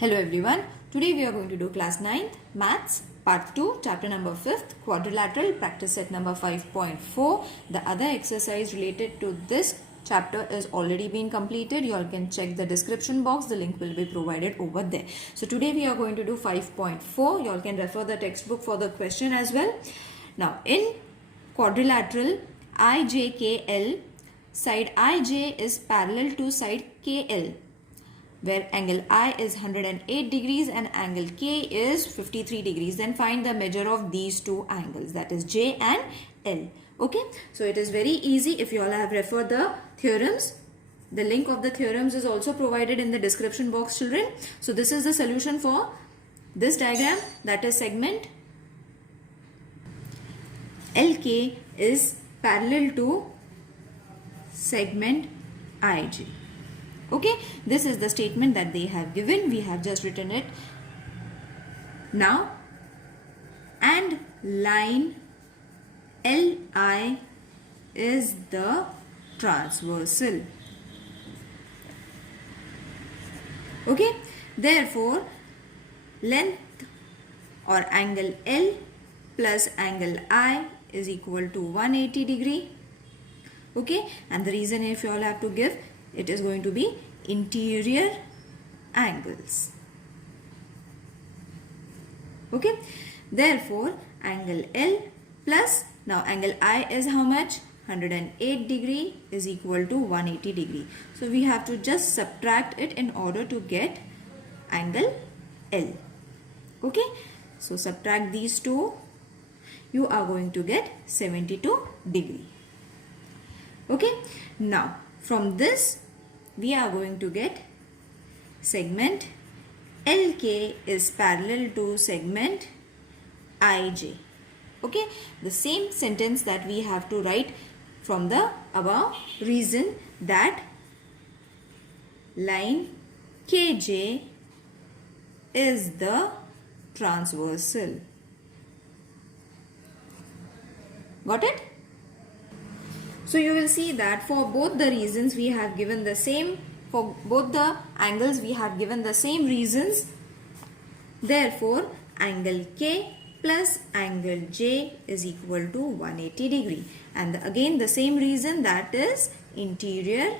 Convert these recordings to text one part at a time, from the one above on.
Hello everyone. Today we are going to do class 9th maths part 2 chapter number 5th quadrilateral practice set number 5.4. The other exercise related to this chapter is already been completed. You all can check the description box. The link will be provided over there. So today we are going to do 5.4. You all can refer the textbook for the question as well. Now in quadrilateral IJKL, side IJ is parallel to side KL, where angle I is 108 degrees and angle K is 53 degrees. Then find the measure of these two angles, that is J and L. Okay, so it is very easy if you all have referred the theorems. The link of the theorems is also provided in the description box, children. So this is the solution for this diagram, that is segment LK is parallel to segment IJ. Okay, this is the statement that they have given. We have just written it now. And line LI is the transversal. Okay, therefore length or angle L plus angle I is equal to 180 degree. Okay, and the reason, if you all have to give, it is going to be interior angles. Okay, therefore angle L plus, now angle I is how much? 108 degree is equal to 180 degree. So we have to just subtract it in order to get angle L. Okay, so subtract these two, you are going to get 72 degree. Okay, now from this we are going to get segment LK is parallel to segment IJ. Okay, the same sentence that we have to write from the above reason, that line KJ is the transversal. Got it? So you will see that for both the reasons we have given the same, for both the angles we have given the same reasons. Therefore angle K plus angle J is equal to 180 degree. And again the same reason, that is interior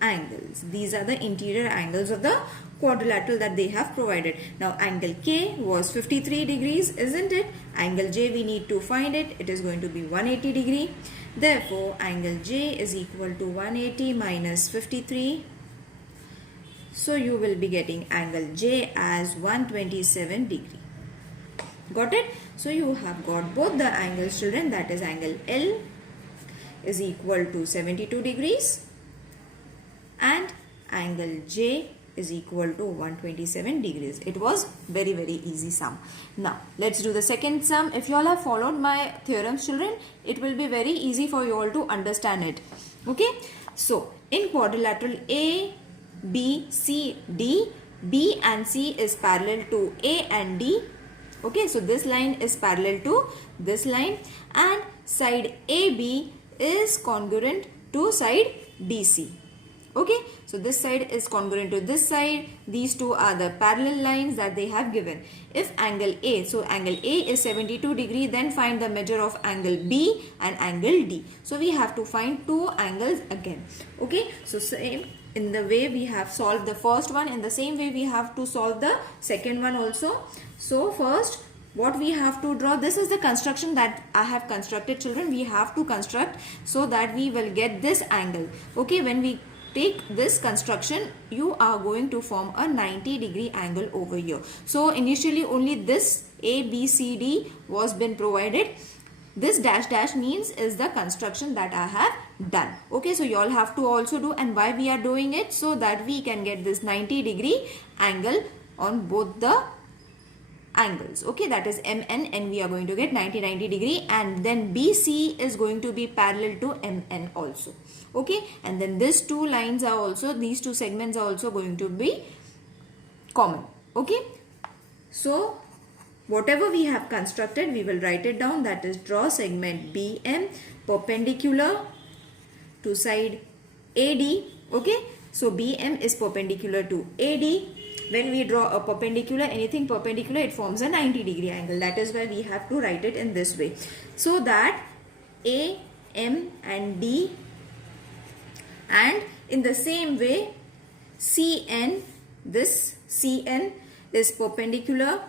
angles. These are the interior angles of the quadrilateral that they have provided. Now angle K was 53 degrees, isn't it? Angle J we need to find it. It is going to be 180 degree. Therefore angle J is equal to 180 minus 53. So you will be getting angle J as 127 degree. Got it? So you have got both the angles, children, that is angle L is equal to 72 degrees and angle J is equal to 127 degrees. It was very easy sum. Now let's do the second sum. If you all have followed my theorems, children, it will be very easy for you all to understand it. Okay, so in quadrilateral A, B, C, D, B and C is parallel to A and D. Okay, so this line is parallel to this line and side AB is congruent to side BC. Okay, so this side is congruent to this side. These two are the parallel lines that they have given. If angle A, so angle A is 72 degree, then find the measure of angle B and angle D. So we have to find two angles again. Okay, so same in the way we have solved the first one, in the same way we have to solve the second one also. So first what we have to draw, this is the construction that I have constructed, children. We have to construct so that we will get this angle. Okay, when we take this construction, you are going to form a 90 degree angle over here. So initially only this A, B, C, D was been provided. This dash dash means is the construction that I have done. Okay, so you all have to also do, and why we are doing it, so that we can get this 90 degree angle on both the angles. Okay, that is MN, and we are going to get 90 degree, and then BC is going to be parallel to MN also. Okay, and then these two lines are also, these two segments are also going to be common. Okay, so whatever we have constructed, we will write it down, that is draw segment BM perpendicular to side AD. Okay, so BM is perpendicular to AD when we draw a perpendicular, anything perpendicular, it forms a 90-degree angle. That is why we have to write it in this way. So that A, M and D, and in the same way CN, this CN is perpendicular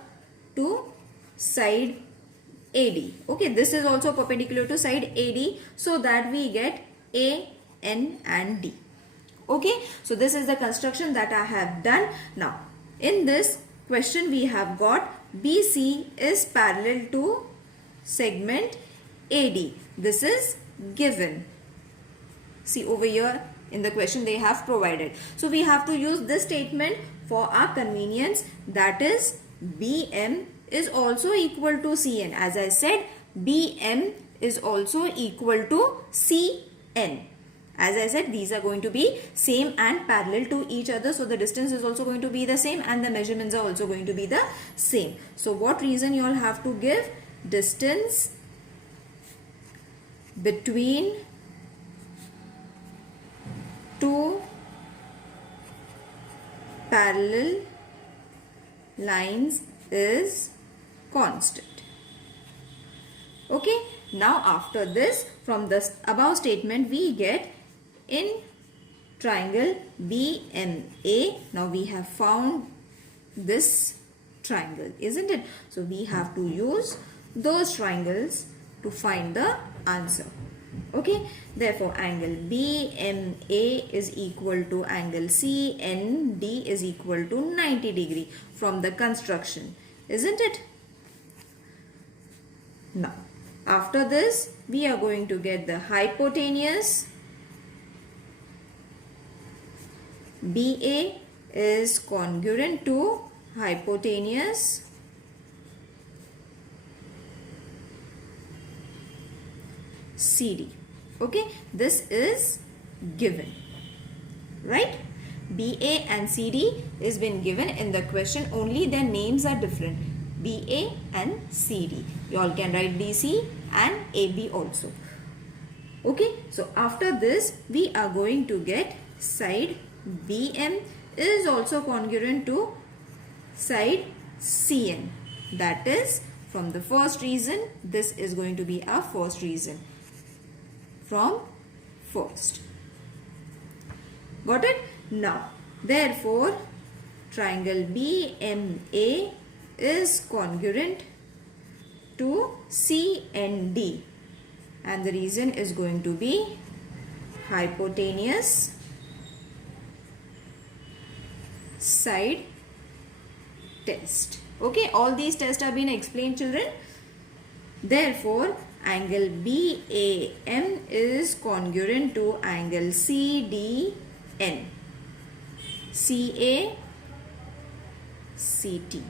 to side AD. Okay, this is also perpendicular to side AD, so that we get A, N and D. Okay, so this is the construction that I have done. Now in this question we have got BC is parallel to segment AD. This is given. See over here in the question they have provided. So we have to use this statement for our convenience, that is BM is also equal to CN. As I said, BM is also equal to CN. As I said, these are going to be same and parallel to each other. So the distance is also going to be the same and the measurements are also going to be the same. So what reason you all have to give? Distance between two parallel lines is constant. Okay. Now after this, from the above statement we get in triangle BMA. Now we have found this triangle, isn't it? So we have to use those triangles to find the answer. Okay, therefore angle BMA is equal to angle CND is equal to 90 degree from the construction, isn't it? Now after this we are going to get the hypotenuse. BA is congruent to hypotenuse CD. Okay, this is given, right? BA and CD is been given in the question, only their names are different. BA and CD. You all can write BC and AB also. Okay, so after this we are going to get side BM is also congruent to side CN. That is, from the first reason, this is going to be our first reason. From first. Got it? Now, therefore, triangle BMA is congruent to CND, and the reason is going to be hypotenuse side test. Okay, all these tests have been explained, children. Therefore, angle BAM is congruent to angle CDN, CA, CT,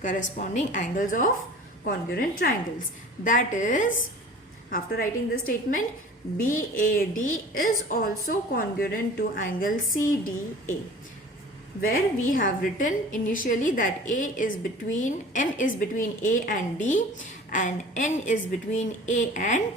corresponding angles of congruent triangles. That is, after writing this statement, BAD is also congruent to angle CDA, where we have written initially that M is between A and D and N is between A and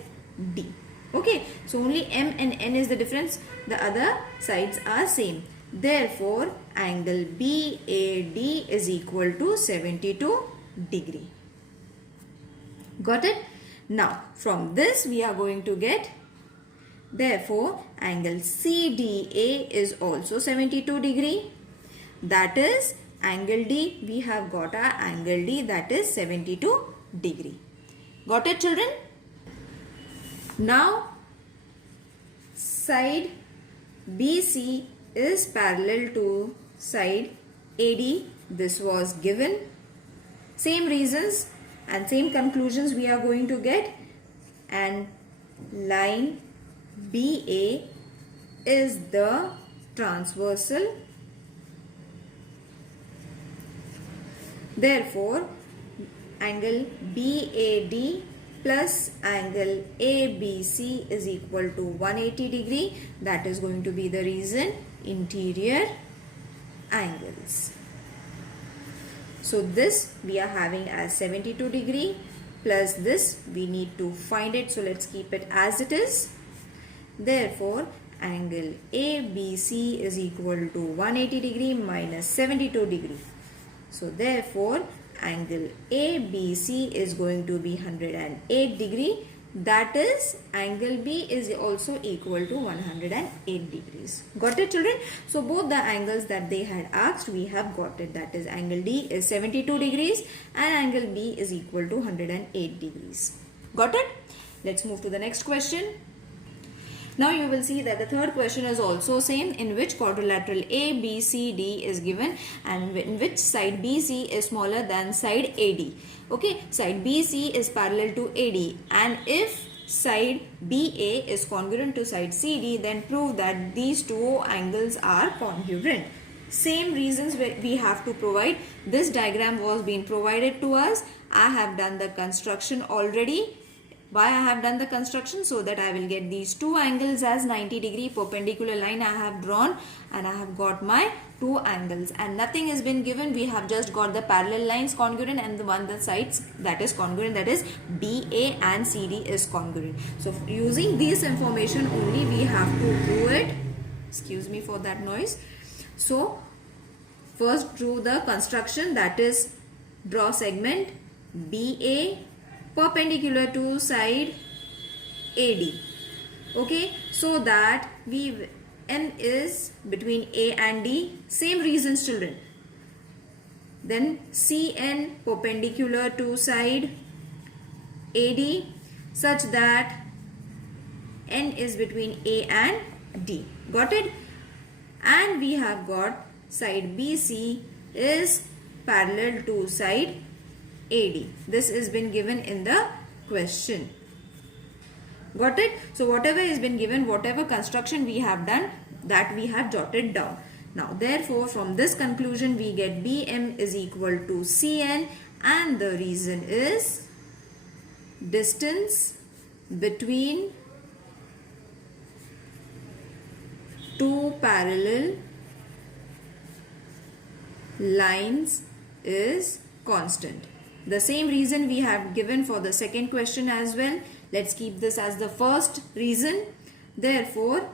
D. Okay, so only M and N is the difference, the other sides are same. Therefore, angle BAD is equal to 72 degree. Got it? Now, from this we are going to get, therefore, angle CDA is also 72 degree. That is, angle D, we have got our angle D, that is 72 degree. Got it, children? Now, side BC is parallel to side AD. This was given. Same reasons and same conclusions we are going to get. And line BA is the transversal. Therefore, angle BAD plus angle ABC is equal to 180 degree. That is going to be the reason, interior angles. So this we are having as 72 degree plus this we need to find it. So let's keep it as it is. Therefore, angle ABC is equal to 180 degree minus 72 degree. So therefore angle ABC is going to be 108 degree. That is angle B is also equal to 108 degrees. Got it, children? So both the angles that they had asked, we have got it. That is angle D is 72 degrees and angle B is equal to 108 degrees. Got it? Let's move to the next question. Now you will see that the third question is also same, in which quadrilateral ABCD is given and in which side BC is smaller than side AD. Okay, side BC is parallel to AD, and if side BA is congruent to side CD, then prove that these two angles are congruent. Same reasons we have to provide. This diagram was being provided to us. I have done the construction already. Why I have done the construction? So that I will get these two angles as 90 degree perpendicular line I have drawn, and I have got my two angles, and nothing has been given. We have just got the parallel lines congruent and the one the sides that is congruent, that is BA and CD is congruent. So using this information only we have to do it. Excuse me for that noise. So first do the construction, that is draw segment BA perpendicular to side AD. Okay, so that N is between A and D. Same reasons, children. Then CN perpendicular to side AD such that N is between A and D. Got it? And we have got side BC is parallel to side AD. This has been given in the question. Got it? So whatever has been given, whatever construction we have done, that we have jotted down. Now therefore from this conclusion we get BM is equal to CN, and the reason is distance between two parallel lines is constant. The same reason we have given for the second question as well. Let's keep this as the first reason. Therefore,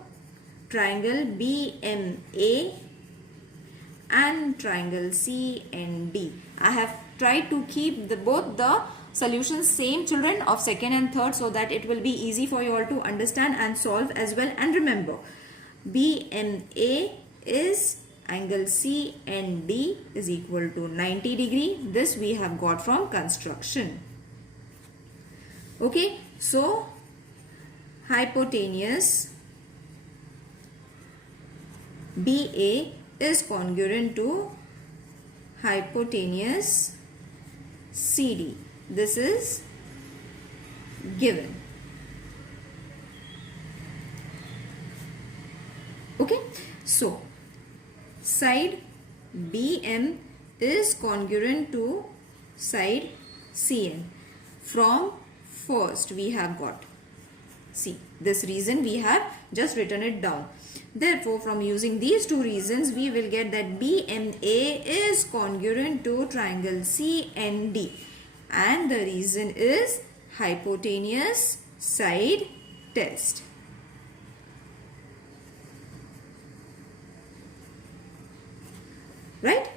triangle BMA and triangle CND. I have tried to keep both the solutions same, children, of second and third, so that it will be easy for you all to understand and solve as well. And remember, BMA is angle CND is equal to 90 degree. This we have got from construction. Okay, so hypotenuse BA is congruent to hypotenuse CD. This is given. Okay, so side BM is congruent to side CN. From first we have got, see, this reason we have just written it down. Therefore from using these two reasons we will get that BMA is congruent to triangle CND, and the reason is hypotenuse side test. Right?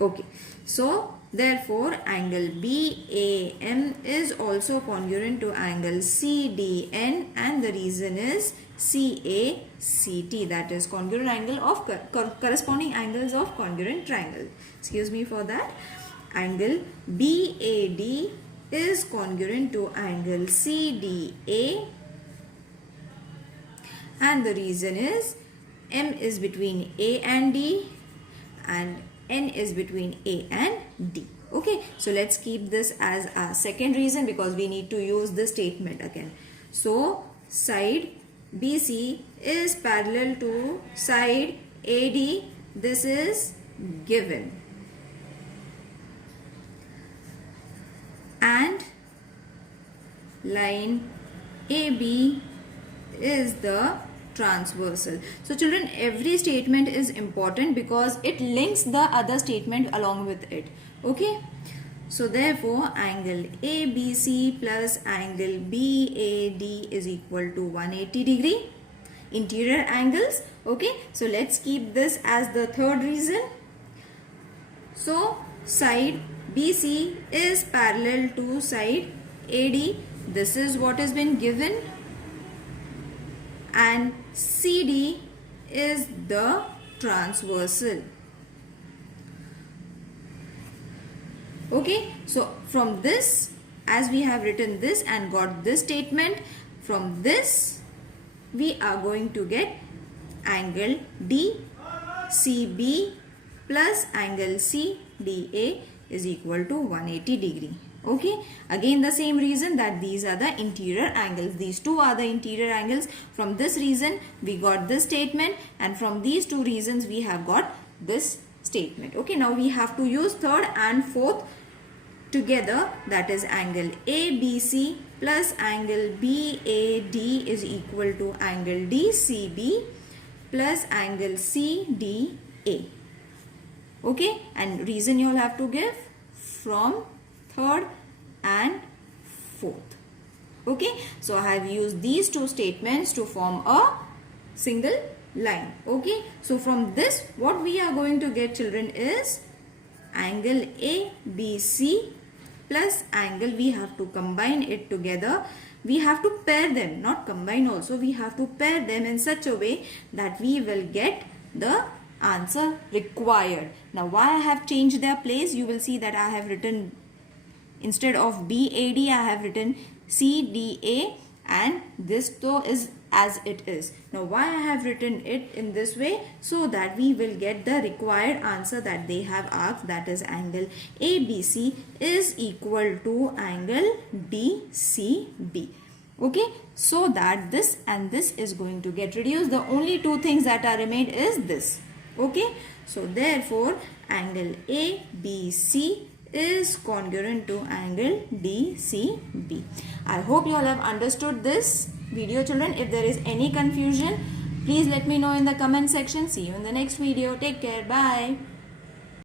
Okay. So therefore angle BAM is also congruent to angle CDN, and the reason is CACT, that is congruent angle of corresponding angles of congruent triangle. Excuse me for that. Angle BAD is congruent to angle CDA, and the reason is M is between A and D and N is between A and D. Okay, so let's keep this as a second reason because we need to use this statement again. So side BC is parallel to side AD. This is given. And line AB is the transversal. So children, every statement is important because it links the other statement along with it. Okay. So therefore angle ABC plus angle BAD is equal to 180 degree. Interior angles. Okay, so let's keep this as the third reason. So side BC is parallel to side AD. This is what has been given. And CD is the transversal. Okay, so from this, as we have written this and got this statement, from this we are going to get angle DCB plus angle CDA is equal to 180 degree. Okay, again the same reason that these are the interior angles. These two are the interior angles. From this reason we got this statement, and from these two reasons we have got this statement. Okay, now we have to use third and fourth together, that is angle ABC plus angle BAD is equal to angle DCB plus angle CDA. Okay, and reason you all have to give from third and fourth. Okay, so I have used these two statements to form a single line. Okay, so from this what we are going to get, children, is angle ABC plus angle, we have to combine it together. We have to pair them, not combine also. We have to pair them in such a way that we will get the answer required. Now why I have changed their place, you will see that I have written, instead of BAD I have written CDA, and this though is as it is. Now why I have written it in this way, so that we will get the required answer that they have asked, that is angle ABC is equal to angle DCB. Okay, so that this and this is going to get reduced. The only two things that are remained is this. Okay, so therefore angle ABC is congruent to angle DCB. I hope you all have understood this video, children. If there is any confusion, please let me know in the comment section. See you in the next video. Take care. Bye.